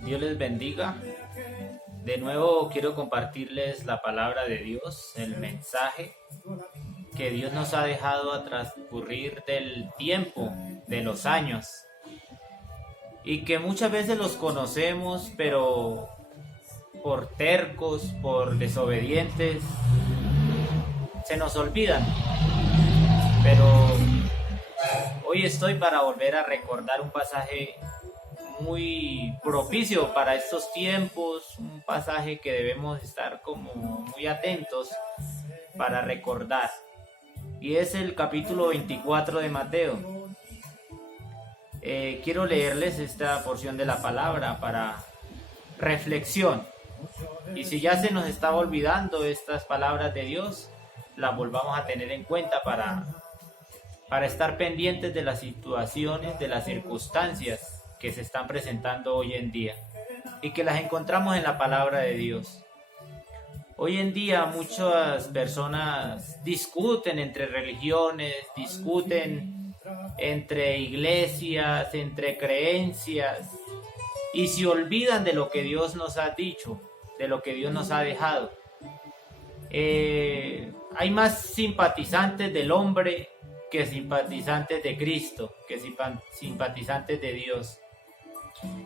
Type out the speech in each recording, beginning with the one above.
Dios les bendiga. De nuevo quiero compartirles la palabra de Dios, el mensaje que Dios nos ha dejado a transcurrir del tiempo, de los años, y que muchas veces los conocemos, pero por tercos, por desobedientes, se nos olvidan. Pero hoy estoy para volver a recordar un pasaje muy propicio para estos tiempos, un pasaje que debemos estar como muy atentos para recordar, y es el capítulo 24 de Mateo. Quiero leerles esta porción de la palabra para reflexión, y si ya se nos estaba olvidando estas palabras de Dios, las volvamos a tener en cuenta para estar pendientes de las situaciones, de las circunstancias que se están presentando hoy en día y que las encontramos en la palabra de Dios. Hoy en día muchas personas discuten entre religiones, discuten entre iglesias, entre creencias, y se olvidan de lo que Dios nos ha dicho, de lo que Dios nos ha dejado. Hay más simpatizantes del hombre que simpatizantes de Cristo, que simpatizantes de Dios.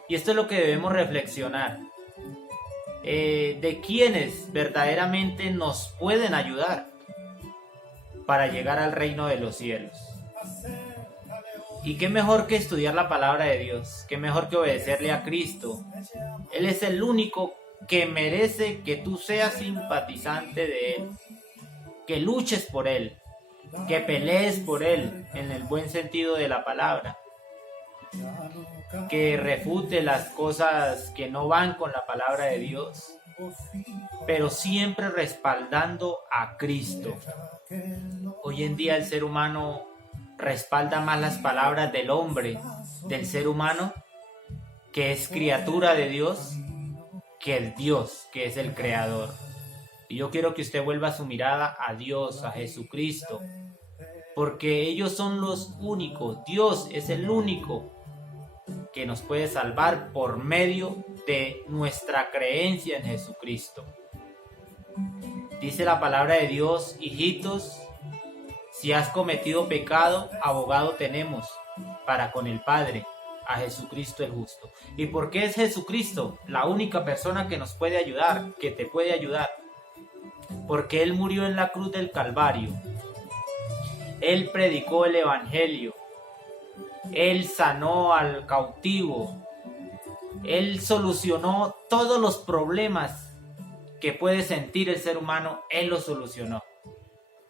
Y esto es lo que debemos reflexionar, de quienes verdaderamente nos pueden ayudar para llegar al reino de los cielos. Y qué mejor que estudiar la palabra de Dios, qué mejor que obedecerle a Cristo. Él es el único que merece que tú seas simpatizante de Él, que luches por Él, que pelees por Él en el buen sentido de la palabra, que refute las cosas que no van con la palabra de Dios, pero siempre respaldando a Cristo. Hoy en día el ser humano respalda más las palabras del hombre, del ser humano, que es criatura de Dios, que el Dios, que es el Creador. Y yo quiero que usted vuelva su mirada a Dios, a Jesucristo, porque ellos son los únicos. Dios es el único que nos puede salvar por medio de nuestra creencia en Jesucristo. Dice la palabra de Dios: hijitos, si has cometido pecado, abogado tenemos para con el Padre, a Jesucristo el justo. ¿Y por qué es Jesucristo la única persona que nos puede ayudar, que te puede ayudar? Porque Él murió en la cruz del Calvario. Él predicó el Evangelio. Él sanó al cautivo. Él solucionó todos los problemas que puede sentir el ser humano. Él los solucionó.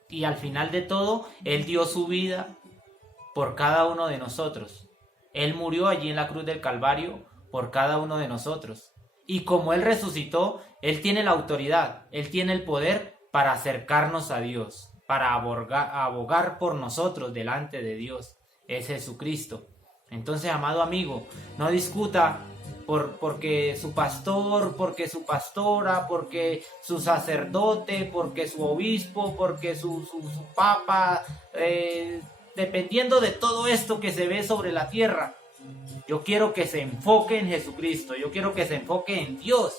Y al final de todo, Él dio su vida por cada uno de nosotros. Él murió allí en la cruz del Calvario por cada uno de nosotros. Y como Él resucitó, Él tiene la autoridad, Él tiene el poder para acercarnos a Dios, para abogar por nosotros delante de Dios. Es Jesucristo. Entonces, amado amigo, no discuta porque su pastor, porque su pastora, porque su sacerdote, porque su obispo, porque su papa, dependiendo de todo esto que se ve sobre la tierra. Yo quiero que se enfoque en Jesucristo, yo quiero que se enfoque en Dios.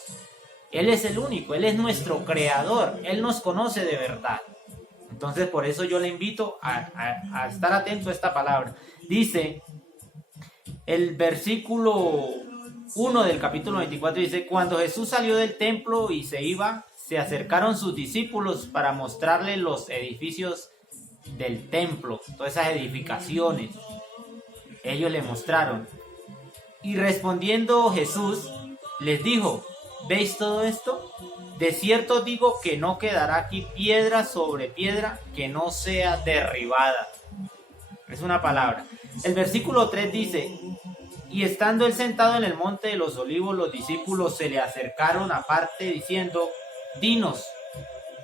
Él es el único, Él es nuestro creador, Él nos conoce de verdad. Entonces por eso yo le invito a estar atento a esta palabra. Dice el versículo 1 del capítulo 24, dice: cuando Jesús salió del templo y se iba, se acercaron sus discípulos para mostrarle los edificios del templo, todas esas edificaciones. Ellos le mostraron. Y respondiendo Jesús les dijo: ¿veis todo esto? De cierto digo que no quedará aquí piedra sobre piedra que no sea derribada. Es una palabra. El versículo 3 dice: y estando él sentado en el monte de los olivos, los discípulos se le acercaron aparte diciendo: dinos,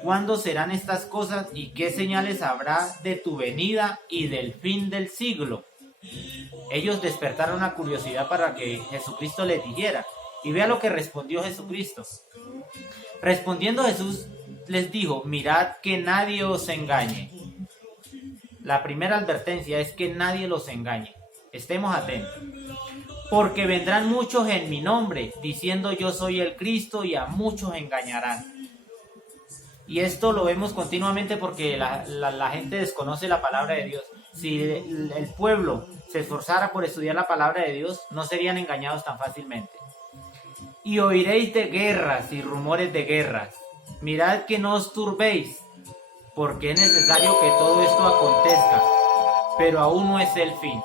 ¿cuándo serán estas cosas y qué señales habrá de tu venida y del fin del siglo? Ellos despertaron la curiosidad para que Jesucristo les dijera. Y vea lo que respondió Jesucristo. Respondiendo Jesús les dijo: mirad que nadie os engañe. La primera advertencia es que nadie los engañe. Estemos atentos. Porque vendrán muchos en mi nombre, diciendo yo soy el Cristo, y a muchos engañarán. Y esto lo vemos continuamente porque la gente desconoce la palabra de Dios. Si el pueblo se esforzara por estudiar la palabra de Dios, no serían engañados tan fácilmente. Y oiréis de guerras y rumores de guerras. Mirad que no os turbéis, porque es necesario que todo esto acontezca, pero aún no es el fin.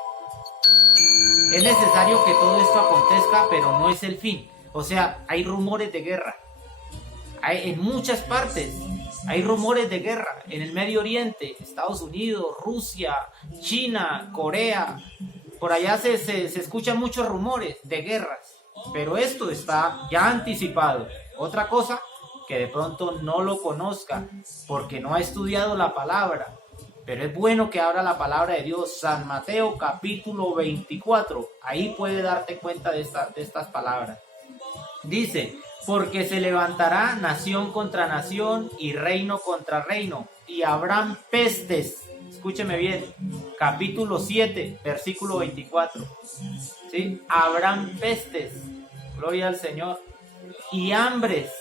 Es necesario que todo esto acontezca, pero no es el fin. O sea, hay rumores de guerra. En muchas partes hay rumores de guerra. En el Medio Oriente, Estados Unidos, Rusia, China, Corea. Por allá se escuchan muchos rumores de guerras. Pero esto está ya anticipado. Otra cosa, que de pronto no lo conozca porque no ha estudiado la palabra. Pero es bueno que abra la palabra de Dios. San Mateo capítulo 24. Ahí puede darte cuenta de estas palabras. Dice: porque se levantará nación contra nación y reino contra reino, y habrán pestes. Escúcheme bien, capítulo 7, versículo 24. ¿Sí? Habrán pestes, gloria al Señor, y hambres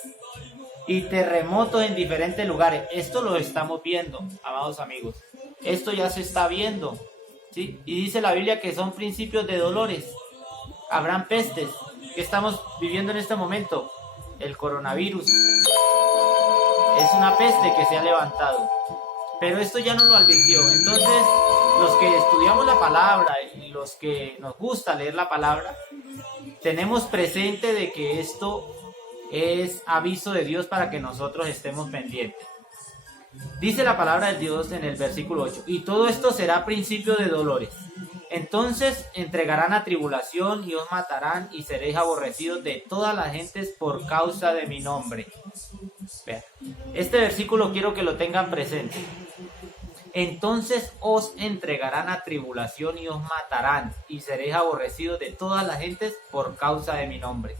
y terremotos en diferentes lugares. Esto lo estamos viendo, amados amigos. Esto ya se está viendo, ¿sí? Y dice la Biblia que son principios de dolores. Habrán pestes. ¿Qué estamos viviendo en este momento? El coronavirus. Es una peste que se ha levantado. Pero esto ya nos lo advirtió. Entonces, los que estudiamos la palabra y los que nos gusta leer la palabra, tenemos presente de que esto es aviso de Dios para que nosotros estemos pendientes. Dice la palabra de Dios en el versículo 8: y todo esto será principio de dolores. Entonces entregarán a tribulación y os matarán, y seréis aborrecidos de todas las gentes por causa de mi nombre. Vean, este versículo quiero que lo tengan presente. Entonces os entregarán a tribulación y os matarán, y seréis aborrecidos de todas las gentes por causa de mi nombre.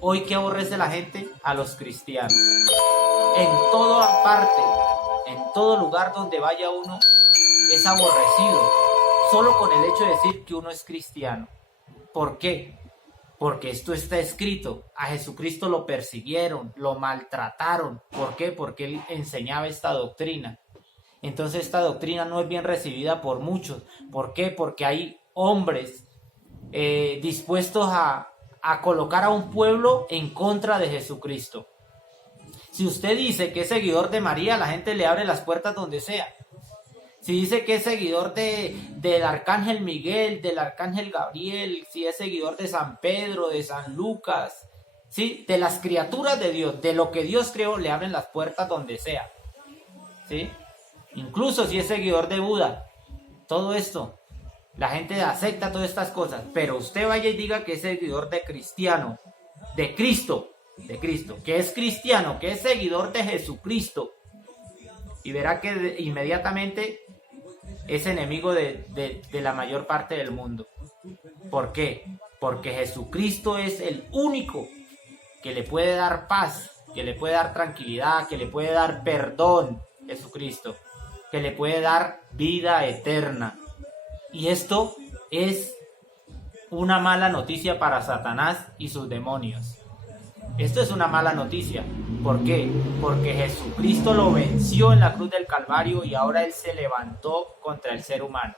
Hoy, ¿qué aborrece la gente? A los cristianos. En toda parte, en todo lugar donde vaya uno, es aborrecido. Solo con el hecho de decir que uno es cristiano. ¿Por qué? Porque esto está escrito. A Jesucristo lo persiguieron, lo maltrataron. ¿Por qué? Porque él enseñaba esta doctrina. Entonces esta doctrina no es bien recibida por muchos. ¿Por qué? Porque hay hombres dispuestos a colocar a un pueblo en contra de Jesucristo. Si usted dice que es seguidor de María, la gente le abre las puertas donde sea. Si dice que es seguidor del arcángel Miguel, del arcángel Gabriel, si es seguidor de San Pedro, de San Lucas, ¿sí? De las criaturas de Dios, de lo que Dios creó, le abren las puertas donde sea, ¿sí? Incluso si es seguidor de Buda, todo esto, la gente acepta todas estas cosas, pero usted vaya y diga que es seguidor de cristiano, de Cristo, que es cristiano, que es seguidor de Jesucristo, y verá que inmediatamente es enemigo de la mayor parte del mundo. ¿Por qué? Porque Jesucristo es el único que le puede dar paz, que le puede dar tranquilidad, que le puede dar perdón. Jesucristo, que le puede dar vida eterna. Y esto es una mala noticia para Satanás y sus demonios. Esto es una mala noticia. ¿Por qué? Porque Jesucristo lo venció en la cruz del Calvario y ahora Él se levantó contra el ser humano.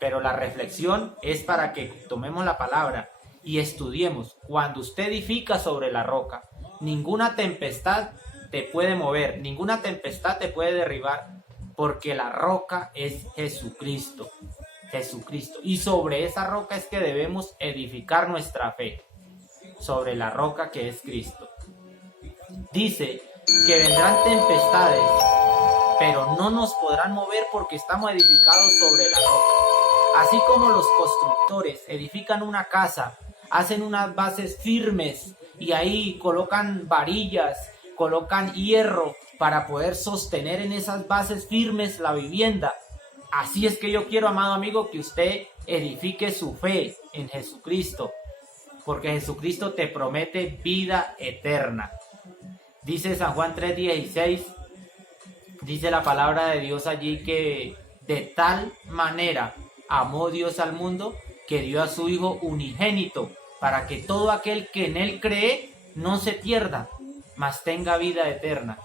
Pero la reflexión es para que tomemos la palabra y estudiemos. Cuando usted edifica sobre la roca, ninguna tempestad te puede mover, ninguna tempestad te puede derribar, porque la roca es Jesucristo. Jesucristo. Y sobre esa roca es que debemos edificar nuestra fe. Sobre la roca que es Cristo. Dice que vendrán tempestades, pero no nos podrán mover porque estamos edificados sobre la roca. Así como los constructores edifican una casa, hacen unas bases firmes y ahí colocan varillas, colocan hierro para poder sostener en esas bases firmes la vivienda. Así es que yo quiero, amado amigo, que usted edifique su fe en Jesucristo. Porque Jesucristo te promete vida eterna. Dice San Juan 3:16, dice la palabra de Dios allí que de tal manera amó Dios al mundo que dio a su Hijo unigénito, para que todo aquel que en Él cree no se pierda, mas tenga vida eterna.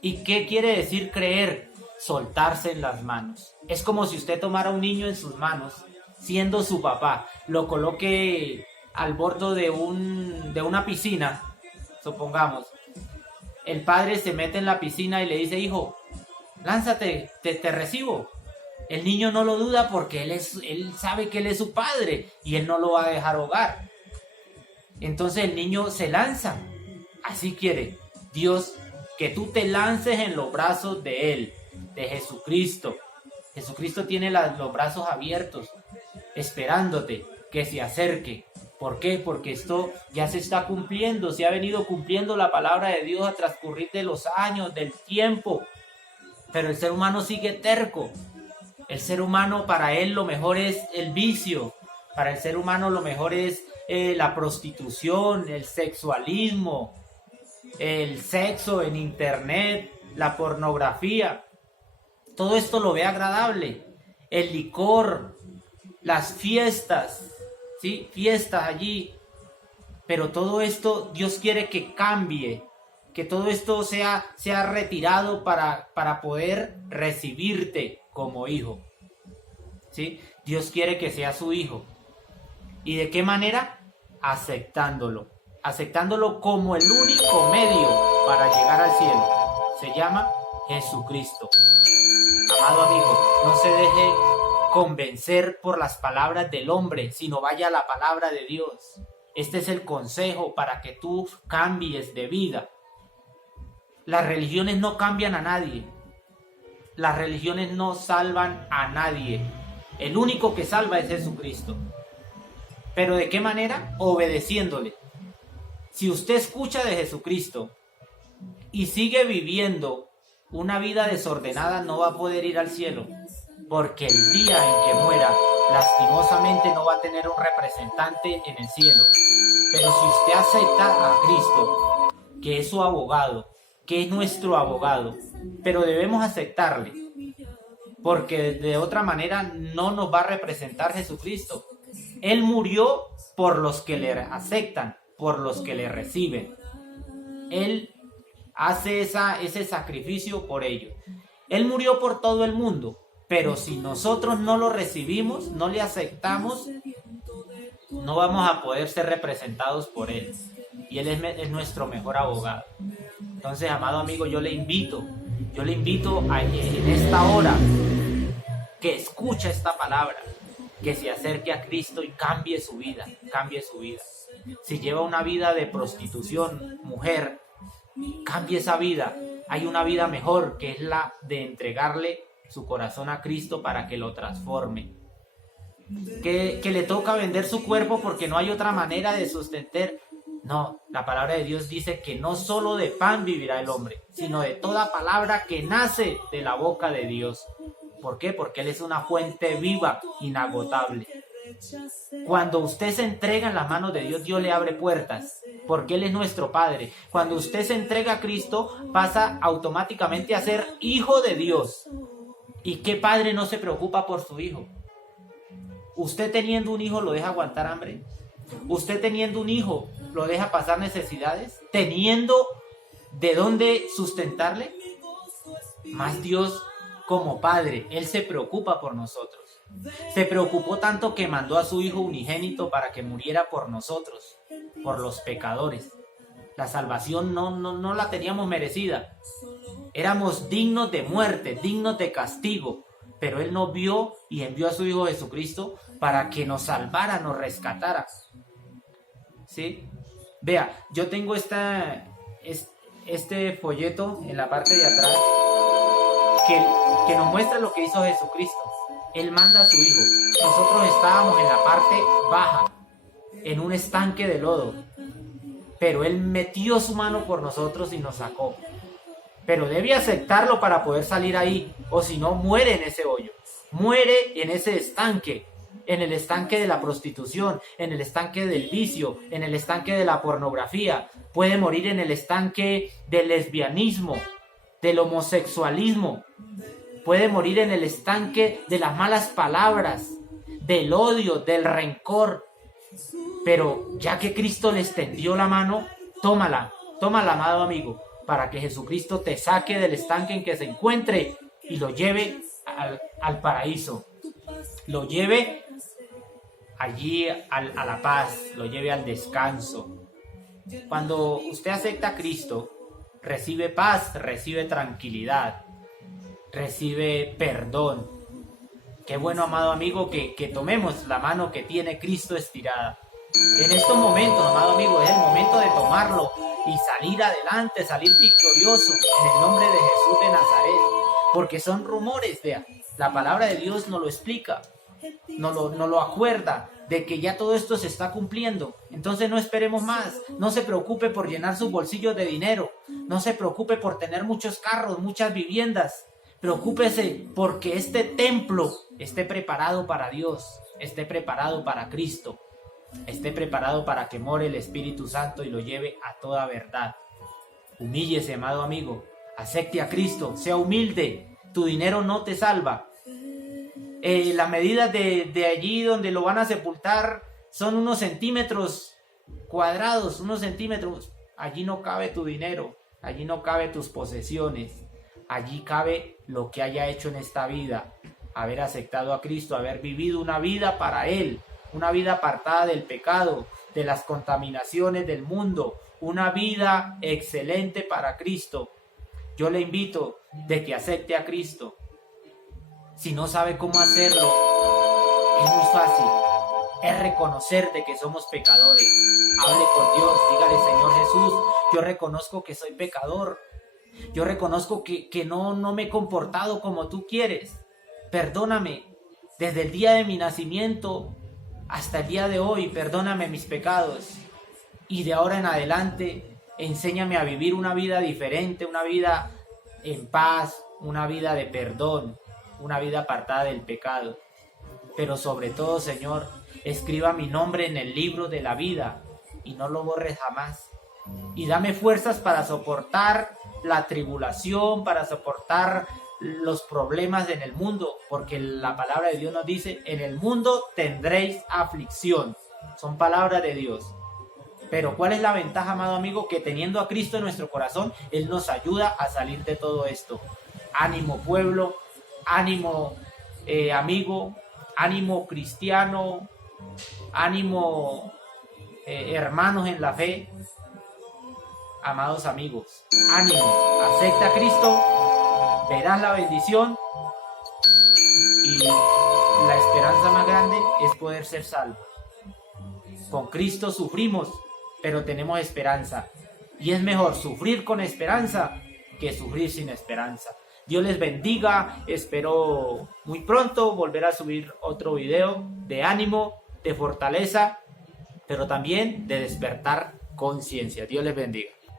¿Y qué quiere decir creer? Soltarse en las manos. Es como si usted tomara a un niño en sus manos, siendo su papá, lo coloque al borde de una piscina, supongamos. El padre se mete en la piscina y le dice: hijo, lánzate, te recibo. El niño no lo duda porque él sabe que él es su padre y él no lo va a dejar ahogar. Entonces el niño se lanza. Así quiere Dios que tú te lances en los brazos de Él, de Jesucristo. Jesucristo tiene los brazos abiertos, esperándote que se acerque. ¿Por qué? Porque esto ya se está cumpliendo, se ha venido cumpliendo la palabra de Dios a transcurrir de los años, del tiempo. Pero el ser humano sigue terco. El ser humano, para él lo mejor es el vicio. Para el ser humano lo mejor es la prostitución, el sexualismo, el sexo en internet, la pornografía. Todo esto lo ve agradable. El licor, las fiestas, ¿sí? Fiestas allí. Pero todo esto Dios quiere que cambie, que todo esto sea retirado para poder recibirte como hijo, ¿sí? Dios quiere que sea su hijo. ¿Y de qué manera? Aceptándolo como el único medio para llegar al cielo. Se llama Jesucristo. Amado amigo, no se deje convencer por las palabras del hombre, sino vaya a la palabra de Dios. Este es el consejo para que tú cambies de vida. Las religiones no cambian a nadie. Las religiones no salvan a nadie. El único que salva es Jesucristo. ¿Pero de qué manera? Obedeciéndole. Si usted escucha de Jesucristo y sigue viviendo una vida desordenada, no va a poder ir al cielo. Porque el día en que muera, lastimosamente no va a tener un representante en el cielo. Pero si usted acepta a Cristo, que es su abogado, que es nuestro abogado, pero debemos aceptarle, porque de otra manera no nos va a representar Jesucristo. Él murió por los que le aceptan, por los que le reciben. Él hace ese sacrificio por ellos. Él murió por todo el mundo, pero si nosotros no lo recibimos, no le aceptamos, no vamos a poder ser representados por Él. Y Él es nuestro mejor abogado. Entonces, amado amigo, yo le invito en esta hora que escuche esta palabra, que se acerque a Cristo y cambie su vida. Si lleva una vida de prostitución, mujer, cambie esa vida. Hay una vida mejor, que es la de entregarle su corazón a Cristo para que lo transforme. Que le toca vender su cuerpo porque no hay otra manera de sustentar. No, la palabra de Dios dice que no solo de pan vivirá el hombre, sino de toda palabra que nace de la boca de Dios. ¿Por qué? Porque Él es una fuente viva, inagotable. Cuando usted se entrega en las manos de Dios, Dios le abre puertas, porque Él es nuestro Padre. Cuando usted se entrega a Cristo, pasa automáticamente a ser hijo de Dios. ¿Y qué padre no se preocupa por su hijo? ¿Usted teniendo un hijo lo deja aguantar hambre? ¿Usted teniendo un hijo lo deja pasar necesidades? ¿Teniendo de dónde sustentarle? Más Dios, como Padre, Él se preocupa por nosotros. Se preocupó tanto que mandó a su Hijo unigénito para que muriera por nosotros, por los pecadores. La salvación no la teníamos merecida. Éramos dignos de muerte, dignos de castigo. Pero Él nos vio y envió a su Hijo Jesucristo para que nos salvara, nos rescatara. ¿Sí? Vea, yo tengo este folleto en la parte de atrás que nos muestra lo que hizo Jesucristo. Él manda a su Hijo. Nosotros estábamos en la parte baja, en un estanque de lodo, pero Él metió su mano por nosotros y nos sacó. Pero debe aceptarlo para poder salir ahí, o si no, muere en ese hoyo, muere en ese estanque, en el estanque de la prostitución, en el estanque del vicio, en el estanque de la pornografía, puede morir en el estanque del lesbianismo, del homosexualismo, puede morir en el estanque de las malas palabras, del odio, del rencor. Pero ya que Cristo les tendió la mano, tómala, amado amigo, para que Jesucristo te saque del estanque en que se encuentre y lo lleve al paraíso, lo lleve allí a la paz, lo lleve al descanso. Cuando usted acepta a Cristo, recibe paz, recibe tranquilidad, recibe perdón. Qué bueno, amado amigo, que tomemos la mano que tiene Cristo estirada. En estos momentos, amado amigo, es el momento de tomarlo y salir adelante, salir victorioso en el nombre de Jesús de Nazaret. Porque son rumores, vea. La palabra de Dios nos lo explica, nos lo acuerda de que ya todo esto se está cumpliendo. Entonces no esperemos más. No se preocupe por llenar sus bolsillos de dinero. No se preocupe por tener muchos carros, muchas viviendas. Preocúpese porque este templo esté preparado para Dios, esté preparado para Cristo, esté preparado para que more el Espíritu Santo y lo lleve a toda verdad. Humíllese, amado amigo. Acepte a Cristo, sea humilde. Tu dinero no te salva. Las medidas de allí donde lo van a sepultar son unos centímetros cuadrados, unos centímetros. Allí no cabe tu dinero, allí no cabe tus posesiones, allí cabe lo que haya hecho en esta vida, haber aceptado a Cristo, haber vivido una vida para Él, una vida apartada del pecado, de las contaminaciones del mundo, una vida excelente para Cristo. Yo le invito de que acepte a Cristo. Si no sabe cómo hacerlo, es muy fácil. Es reconocer de que somos pecadores. Hable con Dios, dígale: Señor Jesús, yo reconozco que soy pecador. Yo reconozco que no me he comportado como tú quieres. Perdóname. Desde el día de mi nacimiento hasta el día de hoy, perdóname mis pecados. Y de ahora en adelante, enséñame a vivir una vida diferente, una vida en paz, una vida de perdón, una vida apartada del pecado. Pero sobre todo, Señor, escriba mi nombre en el libro de la vida y no lo borres jamás. Y dame fuerzas para soportar la tribulación, para soportar los problemas en el mundo, porque la palabra de Dios nos dice: en el mundo tendréis aflicción. Son palabras de Dios. Pero ¿cuál es la ventaja, amado amigo? Que teniendo a Cristo en nuestro corazón, Él nos ayuda a salir de todo esto. Ánimo, pueblo, ánimo, amigo, ánimo, cristiano, ánimo, hermanos en la fe. Amados amigos, ánimo, acepta a Cristo, verás la bendición, y la esperanza más grande es poder ser salvo. Con Cristo sufrimos, pero tenemos esperanza, y es mejor sufrir con esperanza que sufrir sin esperanza. Dios les bendiga. Espero muy pronto volver a subir otro video de ánimo, de fortaleza, pero también de despertar conciencia. Dios les bendiga.